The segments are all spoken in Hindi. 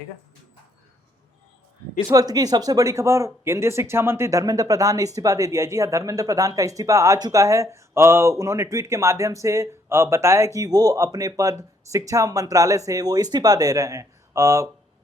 ठीक है। इस वक्त की सबसे बड़ी खबर, केंद्रीय शिक्षा मंत्री धर्मेंद्र प्रधान ने इस्तीफा दे दिया। जी हाँ, धर्मेंद्र प्रधान का इस्तीफा आ चुका है। उन्होंने ट्वीट के माध्यम से बताया कि वो अपने पद शिक्षा मंत्रालय से वो इस्तीफा दे रहे हैं।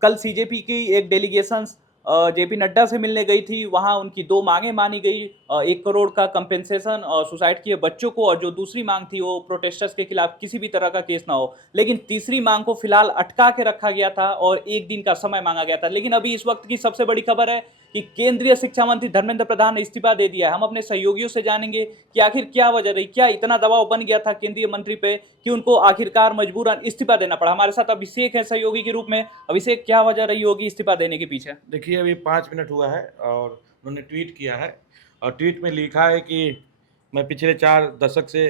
कल सीजेपी की एक डेलीगेशन जेपी नड्डा से मिलने गई थी। वहां उनकी 2 मांगें मानी गई। 1 करोड़ का कंपेंसेशन सुसाइड किए बच्चों को, और जो दूसरी मांग थी वो प्रोटेस्टर्स के खिलाफ किसी भी तरह का केस ना हो। लेकिन तीसरी मांग को फिलहाल अटका के रखा गया था और 1 दिन का समय मांगा गया था। लेकिन अभी इस वक्त की सबसे बड़ी खबर है कि केंद्रीय शिक्षा मंत्री धर्मेंद्र प्रधान ने इस्तीफा दे दिया है। हम अपने सहयोगियों से जानेंगे कि आखिर क्या वजह रही, क्या इतना दबाव बन गया था केंद्रीय मंत्री पे कि उनको आखिरकार मजबूरन इस्तीफा देना पड़ा। हमारे साथ अभिषेक है सहयोगी के रूप में। अभिषेक, क्या वजह रही होगी इस्तीफा देने के पीछे? देखिए, अभी 5 मिनट हुआ है और उन्होंने ट्वीट किया है और ट्वीट में लिखा है कि मैं पिछले 4 दशक से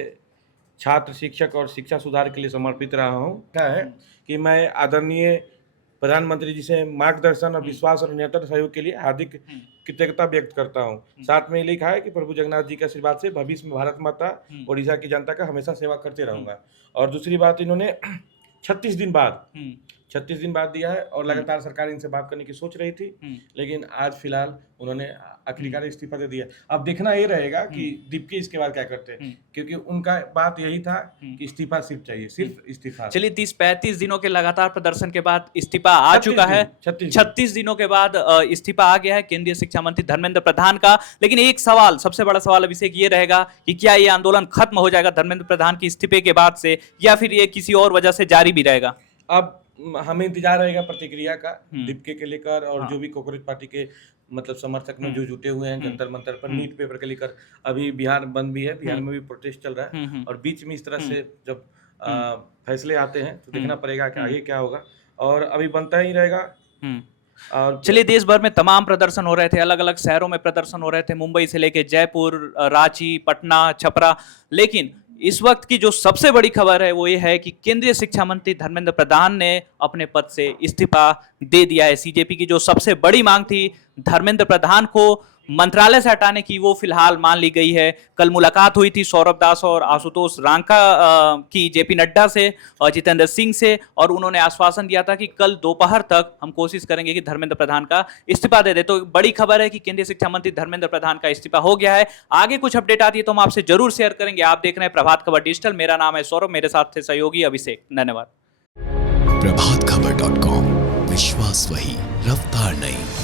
छात्र, शिक्षक और शिक्षा सुधार के लिए समर्पित रहा हूँ। क्या है कि मैं आदरणीय प्रधानमंत्री जी से मार्गदर्शन और विश्वास और निरंतर सहयोग के लिए हार्दिक कृतज्ञता व्यक्त करता हूँ। साथ में लिखा है कि प्रभु जगन्नाथ जी के आशीर्वाद से भविष्य में भारत माता, ओडिशा की जनता का हमेशा सेवा करते रहूंगा। और दूसरी बात, इन्होंने 36 दिन बाद दिया है और लगातार सरकार इनसे बात करने की सोच रही थी, लेकिन आज फिलहाल उन्होंने आखिरकार इस्तीफा दे दिया। अब देखना ये रहेगा कि दीप्ति इसके बाद क्या करते हैं, क्योंकि उनका बात यही था कि इस्तीफा सिर्फ चाहिए, सिर्फ इस्तीफा। चलिए, 30-35 दिनों के लगातार प्रदर्शन के बाद इस्तीफा आ चुका है। 36 दिनों के बाद इस्तीफा आ गया है केंद्रीय शिक्षा मंत्री धर्मेंद्र प्रधान का। लेकिन एक सवाल, सबसे बड़ा सवाल अभिषेक ये रहेगा कि क्या ये आंदोलन खत्म हो जाएगा धर्मेंद्र प्रधान के इस्तीफे के बाद से, या फिर ये किसी और वजह से जारी भी रहेगा? अब हमें इंतजार रहेगा प्रतिक्रिया का दीप्ति के लेकर, और जो भी कांग्रेस पार्टी के मतलब समर्थक में जो जुटे हुए हैं जंतर मंतर पर नीट पेपर के लेकर। अभी बिहार बंद भी है, बिहार में भी प्रोटेस्ट चल रहा है, और बीच में इस तरह से जब फैसले आते हैं तो देखना पड़ेगा कि आगे क्या होगा, और अभी बनता ही रहेगा। और चलिए, देश भर में तमाम प्रदर्शन हो रहे थे, अलग अलग शहरों में प्रदर्शन हो रहे थे, मुंबई से लेके जयपुर, रांची, पटना, छपरा। लेकिन इस वक्त की जो सबसे बड़ी खबर है वो ये है कि केंद्रीय शिक्षा मंत्री धर्मेंद्र प्रधान ने अपने पद से इस्तीफा दे दिया है। सीजेपी की जो सबसे बड़ी मांग थी धर्मेंद्र प्रधान को मंत्रालय से हटाने की, वो फिलहाल मान ली गई है। कल मुलाकात हुई थी सौरभ दास और आशुतोष रांका की जेपी नड्डा से और जितेंद्र सिंह से, और उन्होंने आश्वासन दिया था कि कल दोपहर तक हम कोशिश करेंगे कि धर्मेंद्र प्रधान का इस्तीफा दे दे। तो बड़ी खबर है कि केंद्रीय शिक्षा मंत्री धर्मेंद्र प्रधान का इस्तीफा हो गया है। आगे कुछ अपडेट आती है तो हम आपसे जरूर शेयर करेंगे। आप देख रहे हैं प्रभात खबर डिजिटल। मेरा नाम है सौरभ, मेरे साथ थे सहयोगी अभिषेक। धन्यवाद। प्रभातखबर.com, विश्वास वही, रफ्तार नहीं।